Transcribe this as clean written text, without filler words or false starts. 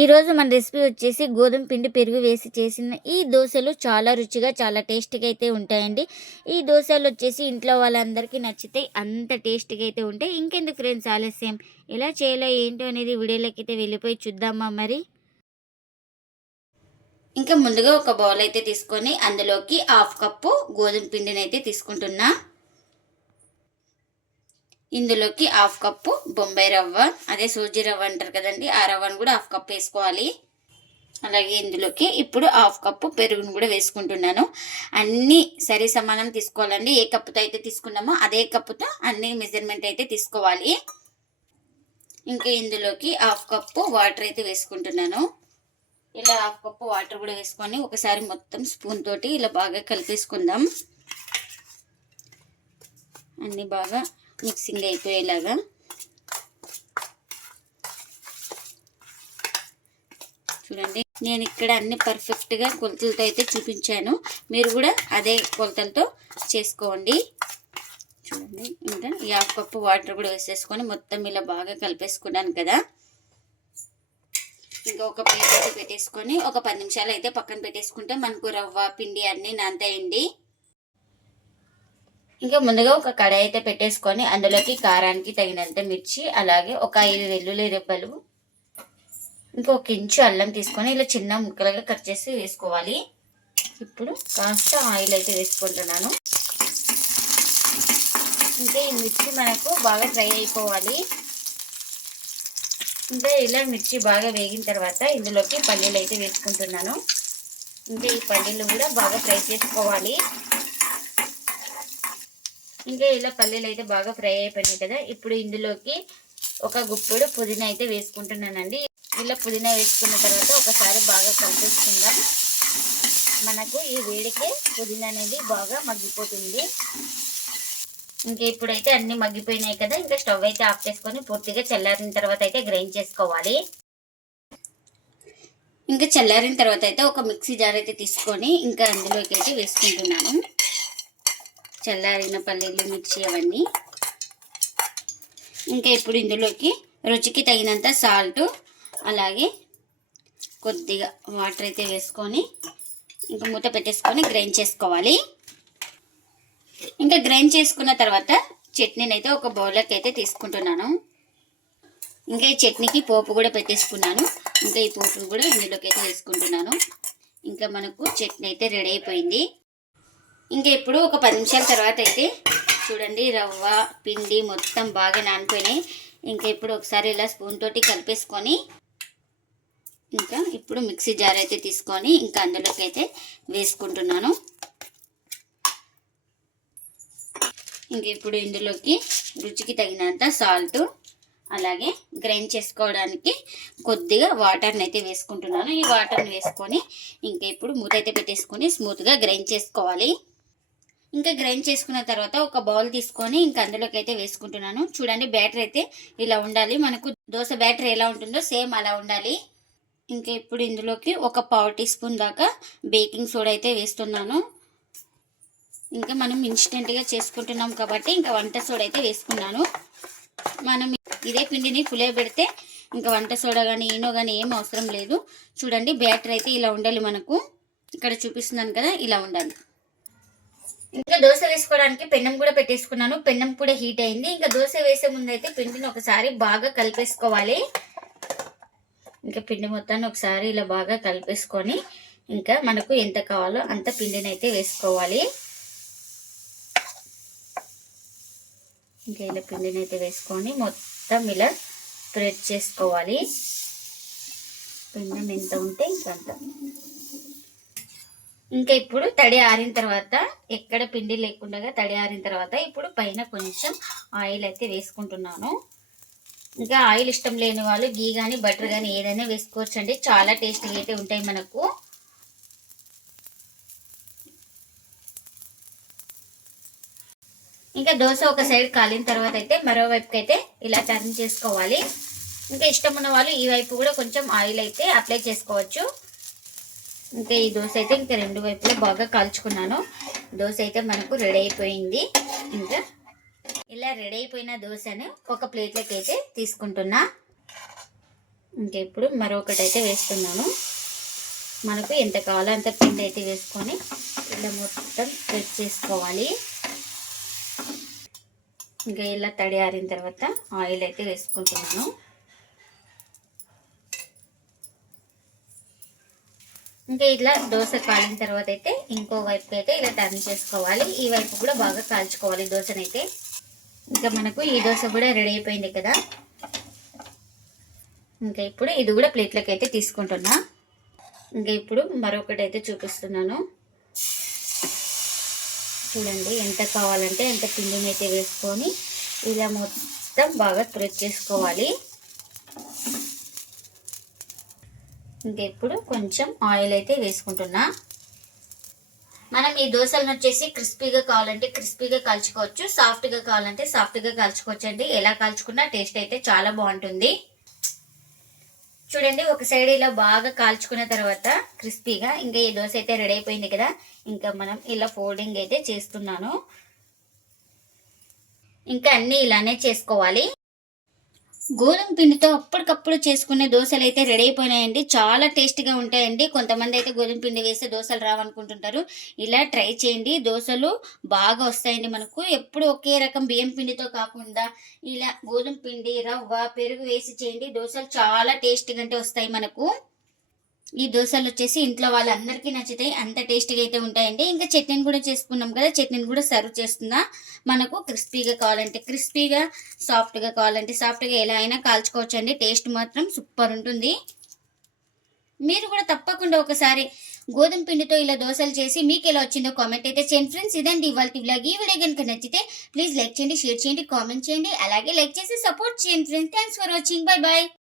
ఈరోజు మన రెసిపీ వచ్చేసి గోధుమ పిండి పెరుగు వేసి చేసిన ఈ దోశలు చాలా రుచిగా చాలా టేస్టీగా అయితే ఉంటాయండి. ఈ దోశలు వచ్చేసి ఇంట్లో వాళ్ళందరికీ నచ్చితే అంత టేస్టీగా అయితే ఉంటాయి. ఇంకెందుకు ఫ్రెండ్స్ ఆలస్యం, ఎలా చేయాలో ఏంటో అనేది వీడియోలోకి అయితే వెళ్ళిపోయి చూద్దామా మరి. ఇంకా ముందుగా ఒక బౌల్ అయితే తీసుకొని అందులోకి 1/2 కప్పు గోధుమ పిండిని అయితే తీసుకుంటున్నా. ఇందులోకి 1/2 కప్పు బొంబాయి రవ్వ, అదే సూజీ రవ్వ అంటారు కదండి, ఆ రవ్వను కూడా 1/2 కప్పు వేసుకోవాలి. అలాగే ఇందులోకి ఇప్పుడు 1/2 కప్పు పెరుగును కూడా వేసుకుంటున్నాను. అన్నీ సరి సమానం తీసుకోవాలండి. ఏ కప్పుతో అయితే తీసుకున్నామో అదే కప్పుతో అన్ని మెజర్మెంట్ అయితే తీసుకోవాలి. ఇంకా ఇందులోకి 1/2 కప్పు వాటర్ అయితే వేసుకుంటున్నాను. ఇలా 1/2 కప్పు వాటర్ కూడా వేసుకొని ఒకసారి మొత్తం స్పూన్ తోటి ఇలా బాగా కలిపేసుకుందాం. అన్నీ బాగా మిక్సింగ్ అయిపోయేలాగా. చూడండి, నేను ఇక్కడ అన్ని పర్ఫెక్ట్గా కొలతలతో అయితే చూపించాను. మీరు కూడా అదే కొలతలతో చేసుకోండి. చూడండి, ఇంకా ఈ 1/2 కప్పు వాటర్ కూడా వేసేసుకొని మొత్తం ఇలా బాగా కలిపేసుకున్నాను కదా. ఇంకా ఒక ప్లేట్ అయితే పెట్టేసుకొని ఒక 10 నిమిషాలు అయితే పక్కన పెట్టేసుకుంటే మనకు రవ్వ పిండి అన్నీ నానతాయండి. ఇంకా ముందుగా ఒక కడాయి అయితే పెట్టేసుకొని అందులోకి కారానికి తగినంత మిర్చి, అలాగే ఒక 5 వెల్లుల్లి రెబ్బలు, ఇంకొక ఇంచు అల్లం తీసుకొని ఇలా చిన్న ముక్కలుగా కట్ చేసి వేసుకోవాలి. ఇప్పుడు కాస్త ఆయిల్ అయితే వేసుకుంటున్నాను. ఇంకా ఈ మిర్చి మనకు బాగా ఫ్రై అయిపోవాలి. ఇంకా ఇలా మిర్చి బాగా వేగిన తర్వాత ఇందులోకి పల్లీలు అయితే వేసుకుంటున్నాను. ఇంకా ఈ పల్లీలు కూడా బాగా ఫ్రై చేసుకోవాలి. ఇంకా ఇలా పల్లీలు అయితే బాగా ఫ్రై అయిపోయినాయి కదా. ఇప్పుడు ఇందులోకి ఒక గుప్పెడు పుదీనా అయితే వేసుకుంటున్నానండి. ఇలా పుదీనా వేసుకున్న తర్వాత ఒకసారి బాగా కలిపేసుకుందాం. మనకు ఈ వేడికే పుదీనా అనేది బాగా మగ్గిపోతుంది. ఇంకా ఇప్పుడైతే అన్ని మగ్గిపోయినాయి కదా. ఇంకా స్టవ్ అయితే ఆఫ్ చేసుకొని పూర్తిగా చల్లారిన తర్వాత అయితే గ్రైండ్ చేసుకోవాలి. ఇంకా చల్లారిన తర్వాత అయితే ఒక మిక్సీ జార్ అయితే తీసుకొని ఇంకా అందులోకి అయితే వేసుకుంటున్నాను చల్లారిన పల్లీలు, మిర్చి అవన్నీ. ఇంకా ఇప్పుడు ఇందులోకి రుచికి తగినంత సాల్ట్, అలాగే కొద్దిగా వాటర్ అయితే వేసుకొని ఇంకా మూత పెట్టేసుకొని గ్రైండ్ చేసుకోవాలి. ఇంకా గ్రైండ్ చేసుకున్న తర్వాత చట్నీని అయితే ఒక బౌల్లోకి అయితే తీసుకుంటున్నాను. ఇంకా ఈ చట్నీకి పోపు కూడా పెట్టేసుకున్నాను. ఇంకా ఈ పోపు కూడా ఇందులోకి అయితే వేసుకుంటున్నాను. ఇంకా మనకు చట్నీ అయితే రెడీ అయిపోయింది. ఇంకా ఇప్పుడు ఒక 10 నిమిషాల తర్వాత అయితే చూడండి, రవ్వ పిండి మొత్తం బాగా నానిపోయినాయి. ఇంకా ఇప్పుడు ఒకసారి ఇలా స్పూన్ తోటి కలిపేసుకొని ఇంకా ఇప్పుడు మిక్సీ జార్ అయితే తీసుకొని ఇంకా అందులోకి అయితే వేసుకుంటున్నాను. ఇంక ఇప్పుడు ఇందులోకి రుచికి తగినంత సాల్ట్, అలాగే గ్రైండ్ చేసుకోవడానికి కొద్దిగా వాటర్ని అయితే వేసుకుంటున్నాను. ఈ వాటర్ని వేసుకొని ఇంకా ఇప్పుడు మూత అయితే పెట్టేసుకొని స్మూత్గా గ్రైండ్ చేసుకోవాలి. ఇంకా గ్రైండ్ చేసుకున్న తర్వాత ఒక బౌల్ తీసుకొని ఇంకా అందులోకి అయితే వేసుకుంటున్నాను. చూడండి, బ్యాటర్ అయితే ఇలా ఉండాలి. మనకు దోశ బ్యాటర్ ఎలా ఉంటుందో సేమ్ అలా ఉండాలి. ఇంకా ఇప్పుడు ఇందులోకి ఒక 1/4 టీ స్పూన్ దాకా బేకింగ్ సోడా అయితే వేస్తున్నాను. ఇంకా మనం ఇన్స్టెంట్గా చేసుకుంటున్నాం కాబట్టి ఇంకా వంట సోడా అయితే వేసుకున్నాను. మనం ఇదే పిండిని పులియబెడితే ఇంకా వంట సోడా కానీ ఈనో కానీ ఏం అవసరం లేదు. చూడండి, బ్యాటర్ అయితే ఇలా ఉండాలి. మనకు ఇక్కడ చూపిస్తున్నాను కదా, ఇలా ఉండాలి. ఇంకా దోశ వేసుకోవడానికి పెన్నం కూడా పెట్టేసుకున్నాను. పెన్నం కూడా హీట్ అయింది. ఇంకా దోశ వేసే ముందు అయితే పిండిని ఒకసారి బాగా కలిపేసుకోవాలి. ఇంకా పిండి మొత్తాన్ని ఒకసారి ఇలా బాగా కలిపేసుకొని ఇంకా మనకు ఎంత కావాలో అంత పిండిని అయితే వేసుకోవాలి. ఇంకా ఇలా పిండిని అయితే వేసుకొని మొత్తం ఇలా స్ప్రెడ్ చేసుకోవాలి. పిండి ఎంత ఉంటే ఇంకంత. ఇంకా ఇప్పుడు తడి ఆరిన తర్వాత, ఎక్కడ పిండి లేకుండా తడి ఆరిన తర్వాత ఇప్పుడు పైన కొంచెం ఆయిల్ అయితే వేసుకుంటున్నాను. ఇంకా ఆయిల్ ఇష్టం లేని వాళ్ళు గీ కానీ బటర్ కానీ ఏదైనా వేసుకోవచ్చు అండి. చాలా టేస్టీగా అయితే ఉంటాయి మనకు. ఇంకా దోశ ఒక సైడ్ కాలిన తర్వాత అయితే మరోవైపుకి అయితే ఇలా టర్న్ చేసుకోవాలి. ఇంకా ఇష్టం ఉన్న వాళ్ళు ఈ వైపు కూడా కొంచెం ఆయిల్ అయితే అప్లై చేసుకోవచ్చు. ఇంకా ఈ దోశ అయితే ఇంకా 2 వైపులా బాగా కాల్చుకున్నాను. దోశ అయితే మనకు రెడీ అయిపోయింది. ఇంకా ఇలా రెడీ అయిపోయిన దోశను ఒక ప్లేట్లోకి అయితే తీసుకుంటున్నా. ఇంకా ఇప్పుడు మరొకటి అయితే వేస్తున్నాను. మనకు ఎంత కావాలో అంత పిండి అయితే వేసుకొని ఇలా మొత్తం స్ప్రెడ్ చేసుకోవాలి. ఇంకా ఇలా తడి ఆరిన తర్వాత ఆయిల్ అయితే వేసుకుంటున్నాను. ఇంకా ఇట్లా దోశ కాలిన తర్వాత అయితే ఇంకో వైపుకి అయితే ఇలా టర్న్ చేసుకోవాలి. ఈ వైపు కూడా బాగా కాల్చుకోవాలి దోశనైతే. ఇంకా మనకు ఈ దోశ కూడా రెడీ అయిపోయింది కదా. ఇంకా ఇప్పుడు ఇది కూడా ప్లేట్లోకి అయితే తీసుకుంటున్నా. ఇంకా ఇప్పుడు మరొకటి అయితే చూపిస్తున్నాను. చూడండి, ఎంత కావాలంటే ఎంత పిండిని అయితే వేసుకొని ఇలా మొత్తం బాగా స్ప్రెడ్ చేసుకోవాలి. ఇంకా ఇప్పుడు కొంచెం ఆయిల్ అయితే వేసుకుంటున్నా. మనం ఈ దోశలను వచ్చేసి క్రిస్పీగా కావాలంటే క్రిస్పీగా కాల్చుకోవచ్చు, సాఫ్ట్గా కావాలంటే సాఫ్ట్గా కాల్చుకోవచ్చు అండి. ఎలా కాల్చుకున్నా టేస్ట్ అయితే చాలా బాగుంటుంది. చూడండి, ఒక సైడ్ ఇలా బాగా కాల్చుకున్న తర్వాత క్రిస్పీగా ఇంకా ఈ దోశ అయితే రెడీ అయిపోయింది కదా. ఇంకా మనం ఇలా ఫోల్డింగ్ అయితే చేస్తున్నాను. ఇంకా అన్నీ ఇలానే చేసుకోవాలి. గోధుమ పిండితో అప్పటికప్పుడు చేసుకునే దోశలు అయితే రెడీ అయిపోయినాయండి. చాలా టేస్టీగా ఉంటాయండి. కొంతమంది అయితే గోధుమ పిండి వేస్తే దోశలు రావనుకుంటుంటారు. ఇలా ట్రై చేయండి, దోశలు బాగా వస్తాయండి. మనకు ఎప్పుడు ఒకే రకం బియ్యం పిండితో కాకుండా ఇలా గోధుమ పిండి, రవ్వ, పెరుగు వేసి చేయండి. దోశలు చాలా టేస్టీగా అంటే వస్తాయి మనకు. ఈ దోశలు వచ్చేసి ఇంట్లో వాళ్ళందరికీ నచ్చుతాయి, అంత టేస్టీగా అయితే ఉంటాయండి. ఇంకా చట్నీని కూడా చేసుకున్నాం కదా, చట్నీని కూడా సర్వ్ చేస్తున్నా. మనకు క్రిస్పీగా కావాలంటే క్రిస్పీగా, సాఫ్ట్గా కావాలంటే సాఫ్ట్గా, ఎలా అయినా కాల్చుకోవచ్చు అండి. టేస్ట్ మాత్రం సూపర్ ఉంటుంది. మీరు కూడా తప్పకుండా ఒకసారి గోధుమ పిండితో ఇలా దోశలు చేసి మీకు ఎలా వచ్చిందో కామెంట్ అయితే చేయండి ఫ్రెండ్స్. ఇదండి ఇవాళ వ్లాగ్. ఈ వీడియో కనుక నచ్చితే ప్లీజ్ లైక్ చేయండి, షేర్ చేయండి, కామెంట్ చేయండి. అలాగే లైక్ చేసి సపోర్ట్ చేయండి friends. Thanks for watching. Bye bye.